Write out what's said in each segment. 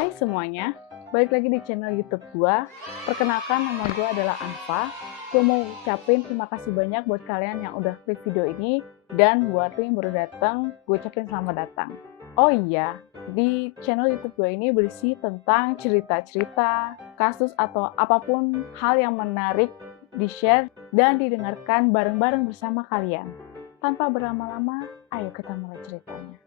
Hai semuanya, balik lagi di channel YouTube gua. Perkenalkan, nama gua adalah Anfa. Gua mau ucapin terima kasih banyak buat kalian yang udah klik video ini, dan buat lo yang baru datang, gue ucapin selamat datang. Oh iya, di channel YouTube gue ini berisi tentang cerita-cerita, kasus atau apapun hal yang menarik di-share dan didengarkan bareng-bareng bersama kalian. Tanpa berlama-lama, ayo kita mulai ceritanya.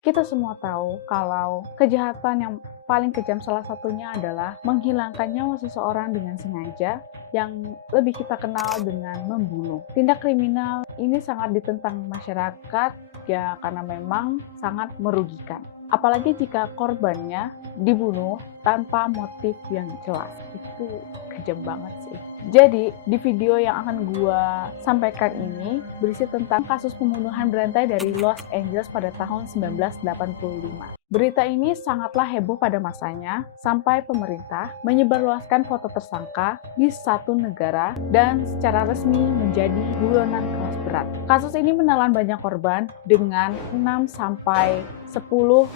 Kita semua tahu kalau kejahatan yang paling kejam salah satunya adalah menghilangkan nyawa seseorang dengan sengaja, yang lebih kita kenal dengan membunuh. Tindak kriminal ini sangat ditentang masyarakat ya, karena memang sangat merugikan. Apalagi jika korbannya dibunuh tanpa motif yang jelas. Itu kejam banget sih. Jadi, di video yang akan gue sampaikan ini berisi tentang kasus pembunuhan berantai dari Los Angeles pada tahun 1985. Berita ini sangatlah heboh pada masanya, sampai pemerintah menyebarluaskan foto tersangka di satu negara dan secara resmi menjadi buronan kelas berat. Kasus ini menelan banyak korban dengan 6-10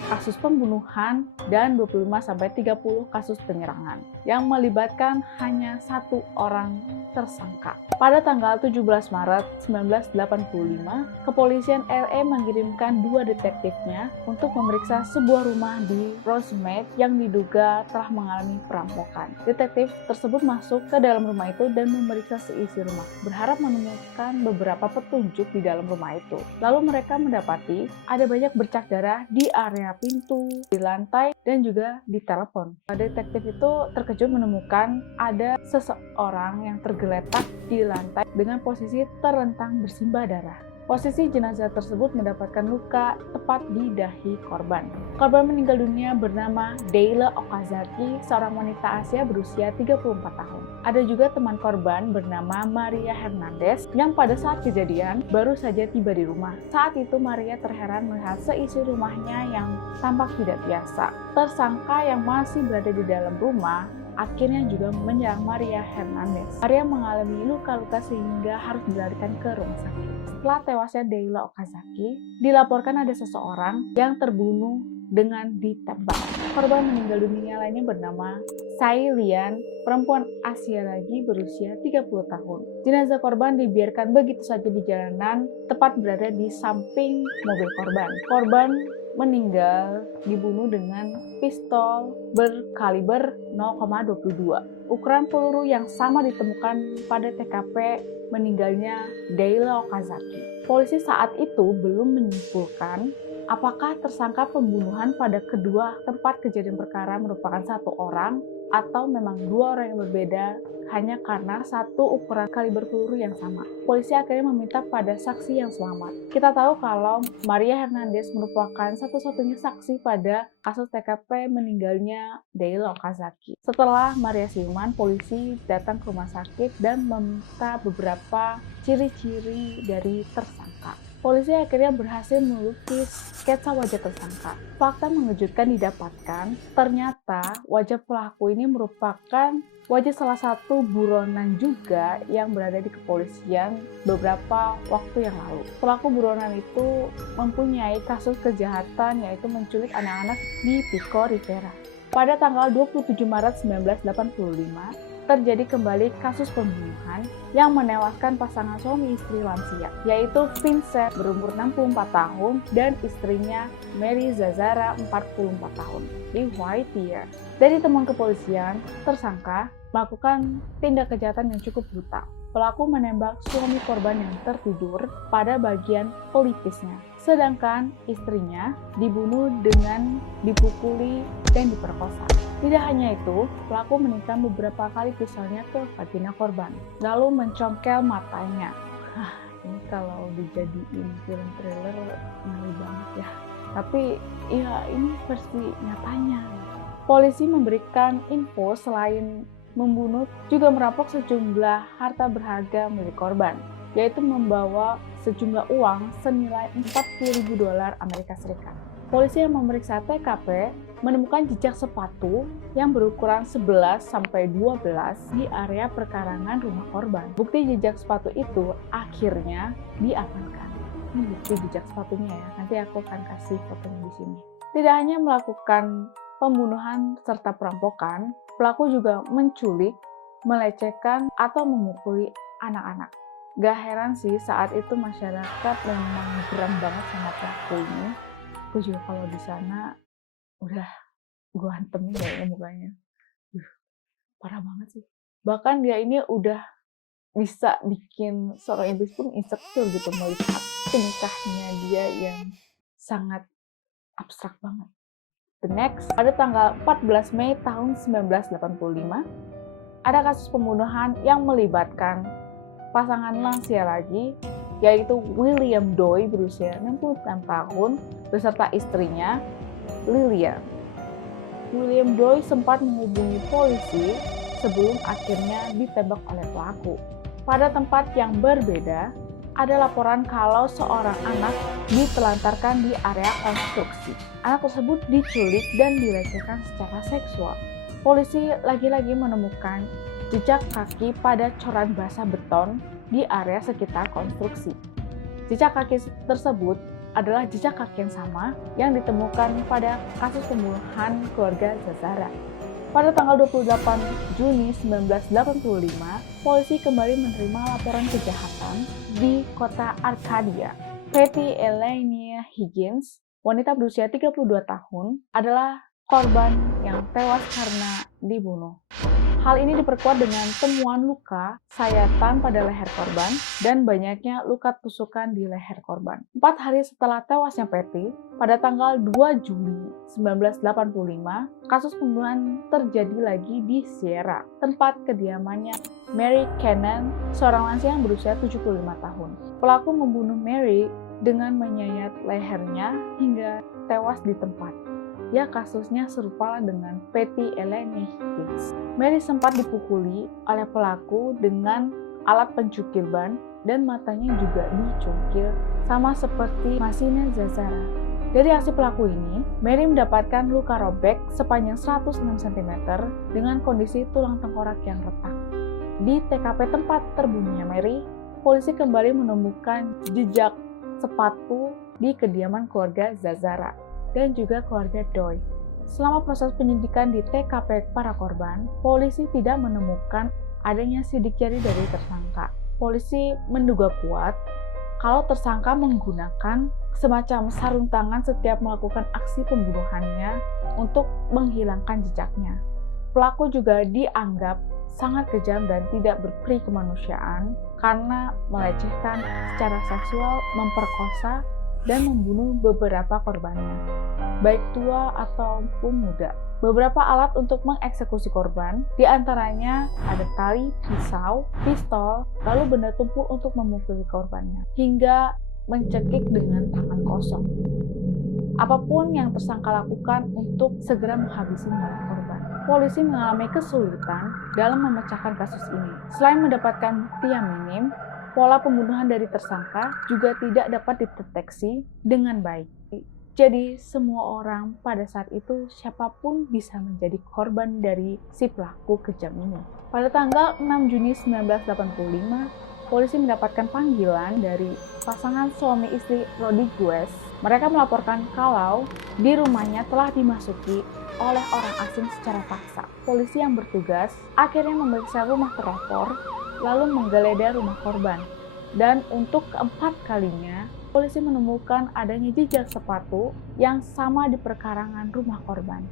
kasus pembunuhan dan 25-30 kasus penyerangan yang melibatkan hanya satu orang tersangka. Pada tanggal 17 Maret 1985, kepolisian LA mengirimkan 2 detektifnya untuk memeriksa sebuah rumah di Rosemead yang diduga telah mengalami perampokan. Detektif tersebut masuk ke dalam rumah itu dan memeriksa seisi rumah, berharap menemukan beberapa petunjuk di dalam rumah itu. Lalu mereka mendapati ada banyak bercak darah di area pintu, di lantai, dan juga di telepon. Detektif itu terkejut menemukan ada seseorang yang tergeletak di lantai dengan posisi terlentang bersimbah darah. Posisi jenazah tersebut mendapatkan luka tepat di dahi korban. Korban meninggal dunia bernama Dayla Okazaki, seorang wanita Asia berusia 34 tahun. Ada juga teman korban bernama Maria Hernandez yang pada saat kejadian baru saja tiba di rumah. Saat itu Maria terheran melihat seisi rumahnya yang tampak tidak biasa. Tersangka yang masih berada di dalam rumah akhirnya juga menyerang Maria Hernandez. Maria mengalami luka-luka sehingga harus dilarikan ke rumah sakit. Setelah tewasnya Dayla Okazaki, dilaporkan ada seseorang yang terbunuh dengan ditembak. Korban meninggal dunia lainnya bernama Tsai Lian, perempuan Asia lagi berusia 30 tahun. Jenazah korban dibiarkan begitu saja di jalanan, tepat berada di samping mobil korban. Korban meninggal dibunuh dengan pistol berkaliber 0,22. Ukuran peluru yang sama ditemukan pada TKP meninggalnya Dayla Okazaki. Polisi saat itu belum menyimpulkan apakah tersangka pembunuhan pada kedua tempat kejadian perkara merupakan satu orang atau memang 2 orang yang berbeda hanya karena satu ukuran kaliber peluru yang sama. Polisi akhirnya meminta pada saksi yang selamat. Kita tahu kalau Maria Hernandez merupakan satu-satunya saksi pada kasus TKP meninggalnya Dayla Okazaki. Setelah Maria siuman, polisi datang ke rumah sakit dan meminta beberapa ciri-ciri dari tersangka. Polisi akhirnya berhasil melukis sketsa wajah tersangka. Fakta mengejutkan didapatkan, ternyata wajah pelaku ini merupakan wajah salah satu buronan juga yang berada di kepolisian beberapa waktu yang lalu. Pelaku buronan itu mempunyai kasus kejahatan yaitu menculik anak-anak di Pico Rivera. Pada tanggal 27 Maret 1985, terjadi kembali kasus pembunuhan yang menewaskan pasangan suami istri lansia, yaitu Vincent berumur 64 tahun dan istrinya Mary Zazara 44 tahun di Whittier. Dari temuan kepolisian, tersangka melakukan tindak kejahatan yang cukup brutal. Pelaku menembak suami korban yang tertidur pada bagian pelipisnya, sedangkan istrinya dibunuh dengan dipukuli dan diperkosa. Tidak hanya itu, pelaku menikam beberapa kali pisaunya ke vagina korban, lalu mencongkel matanya. Ini kalau dijadiin film thriller, ngeri banget ya. Tapi ya ini versi nyatanya. Polisi memberikan info selain membunuh juga merampok sejumlah harta berharga milik korban, yaitu membawa sejumlah uang senilai $40.000 Amerika Serikat. Polisi yang memeriksa TKP menemukan jejak sepatu yang berukuran 11 sampai 12 di area perkarangan rumah korban. Bukti jejak sepatu itu akhirnya diamankan. Ini bukti jejak sepatunya ya. Nanti aku akan kasih fotonya di sini. Tidak hanya melakukan pembunuhan serta perampokan, pelaku juga menculik, melecehkan, atau memukuli anak-anak. Gak heran sih saat itu masyarakat memang geram banget sama pelaku ini. Aku juga kalau di sana udah gue hantemin kayaknya mukanya. Parah banget sih. Bahkan dia ini udah bisa bikin seorang iblis pun insecure gitu melihat tingkahnya dia yang sangat abstrak banget. The next, pada tanggal 14 Mei tahun 1985, ada kasus pembunuhan yang melibatkan pasangan lansia lagi, yaitu William Doy berusia 66 tahun beserta istrinya, Lillian. William Doy sempat menghubungi polisi sebelum akhirnya ditembak oleh pelaku. Pada tempat yang berbeda, ada laporan kalau seorang anak ditelantarkan di area konstruksi. Anak tersebut diculik dan dilecehkan secara seksual. Polisi lagi-lagi menemukan jejak kaki pada coran basah beton di area sekitar konstruksi. Jejak kaki tersebut adalah jejak kaki yang sama yang ditemukan pada kasus pembunuhan keluarga Zazara. Pada tanggal 28 Juni 1985, polisi kembali menerima laporan kejahatan di kota Arcadia. Patty Elenia Higgins, wanita berusia 32 tahun, adalah korban yang tewas karena dibunuh. Hal ini diperkuat dengan temuan luka sayatan pada leher korban dan banyaknya luka tusukan di leher korban. 4 hari setelah tewasnya Patty, pada tanggal 2 Juli 1985, kasus pembunuhan terjadi lagi di Sierra, tempat kediamannya Mary Cannon, seorang lansia yang berusia 75 tahun. Pelaku membunuh Mary dengan menyayat lehernya hingga tewas di tempat. Ya, kasusnya serupa dengan Patty Eleni Higgins. Mary sempat dipukuli oleh pelaku dengan alat pencukir ban dan matanya juga dicungkil sama seperti Masina Zazara. Dari aksi pelaku ini, Mary mendapatkan luka robek sepanjang 106 cm dengan kondisi tulang tengkorak yang retak. Di TKP tempat terbunuhnya Mary, polisi kembali menemukan jejak sepatu di kediaman keluarga Zazara dan juga keluarga Doy. Selama proses penyidikan di TKP para korban, polisi tidak menemukan adanya sidik jari dari tersangka. Polisi menduga kuat kalau tersangka menggunakan semacam sarung tangan setiap melakukan aksi pembunuhannya untuk menghilangkan jejaknya. Pelaku juga dianggap sangat kejam dan tidak berperi kemanusiaan karena melecehkan secara seksual, memperkosa, dan membunuh beberapa korbannya, baik tua ataupun muda. Beberapa alat untuk mengeksekusi korban, diantaranya ada tali, pisau, pistol, lalu benda tumpul untuk memukuli korbannya, hingga mencekik dengan tangan kosong. Apapun yang tersangka lakukan untuk segera menghabisi nyawa korban. Polisi mengalami kesulitan dalam memecahkan kasus ini. Selain mendapatkan bukti yang minim, pola pembunuhan dari tersangka juga tidak dapat dideteksi dengan baik. Jadi semua orang pada saat itu siapapun bisa menjadi korban dari si pelaku kejam ini. Pada tanggal 6 Juni 1985, polisi mendapatkan panggilan dari pasangan suami istri Rodriguez. Mereka melaporkan kalau di rumahnya telah dimasuki oleh orang asing secara paksa. Polisi yang bertugas akhirnya memeriksa rumah terlapor lalu menggeledah rumah korban. Dan untuk keempat kalinya, polisi menemukan adanya jejak sepatu yang sama di perkarangan rumah korban.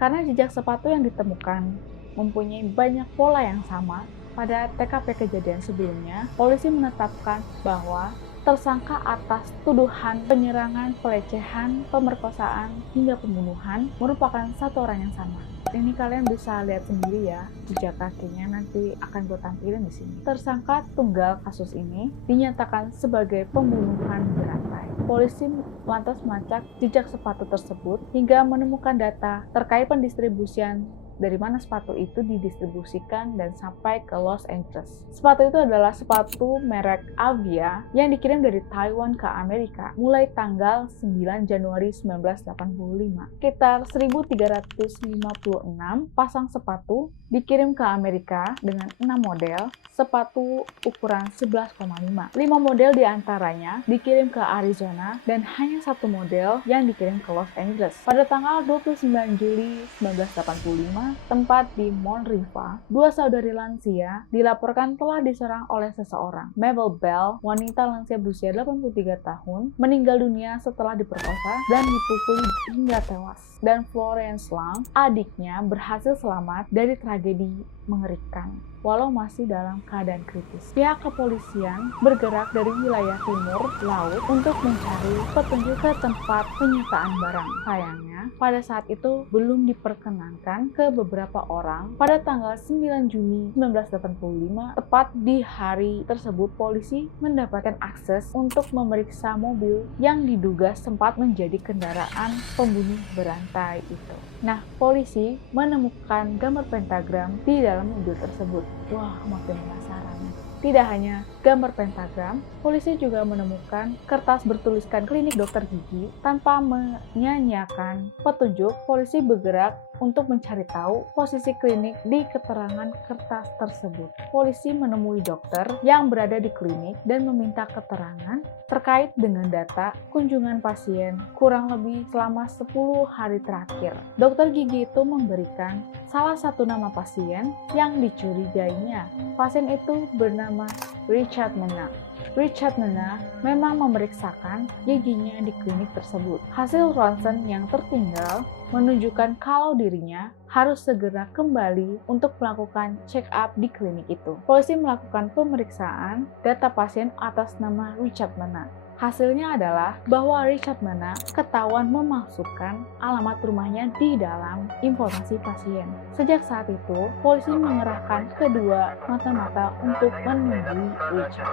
Karena jejak sepatu yang ditemukan mempunyai banyak pola yang sama pada TKP kejadian sebelumnya, polisi menetapkan bahwa tersangka atas tuduhan penyerangan, pelecehan, pemerkosaan, hingga pembunuhan merupakan satu orang yang sama. Ini kalian bisa lihat sendiri ya, jejak kakinya nanti akan gue tampilin di sini. Tersangka tunggal kasus ini dinyatakan sebagai pembunuhan berantai. Polisi lantas melacak jejak sepatu tersebut hingga menemukan data terkait pendistribusian dari mana sepatu itu didistribusikan dan sampai ke Los Angeles. Sepatu itu adalah sepatu merek Avia yang dikirim dari Taiwan ke Amerika mulai tanggal 9 Januari 1985. Sekitar 1.356 pasang sepatu dikirim ke Amerika dengan 6 model sepatu ukuran 11,5. 5 model diantaranya dikirim ke Arizona dan hanya 1 model yang dikirim ke Los Angeles. Pada tanggal 29 Juli 1985, tempat di Monriva, 2 saudari lansia dilaporkan telah diserang oleh seseorang. Mabel Bell, wanita lansia berusia 83 tahun, meninggal dunia setelah diperkosa dan dipukuli hingga tewas. Dan Florence Lang, adiknya, berhasil selamat dari tragedi mengerikan, walau masih dalam keadaan kritis. Pihak kepolisian bergerak dari wilayah timur laut untuk mencari petunjuk ke tempat penyitaan barang. Sayangnya, pada saat itu belum diperkenankan ke beberapa orang. Pada tanggal 9 Juni 1985, tepat di hari tersebut, polisi mendapatkan akses untuk memeriksa mobil yang diduga sempat menjadi kendaraan pembunuh berantai itu. Nah, polisi menemukan gambar pentagram di dalam mobil tersebut. Wah, makin penasaran. Tidak hanya gambar pentagram, polisi juga menemukan kertas bertuliskan klinik dokter gigi. Tanpa menyanyiakan petunjuk, polisi bergerak untuk mencari tahu posisi klinik di keterangan kertas tersebut. Polisi menemui dokter yang berada di klinik dan meminta keterangan terkait dengan data kunjungan pasien kurang lebih selama 10 hari terakhir. Dokter gigi itu memberikan salah satu nama pasien yang dicurigainya. Pasien itu bernama Richard Mena. Richard Mena memang memeriksakan giginya di klinik tersebut. Hasil ronsen yang tertinggal menunjukkan kalau dirinya harus segera kembali untuk melakukan check up di klinik itu. Polisi melakukan pemeriksaan data pasien atas nama Richard Mena. Hasilnya adalah bahwa Richard Mena ketahuan memasukkan alamat rumahnya di dalam informasi pasien. Sejak saat itu, polisi mengerahkan kedua mata-mata untuk menemui Richard.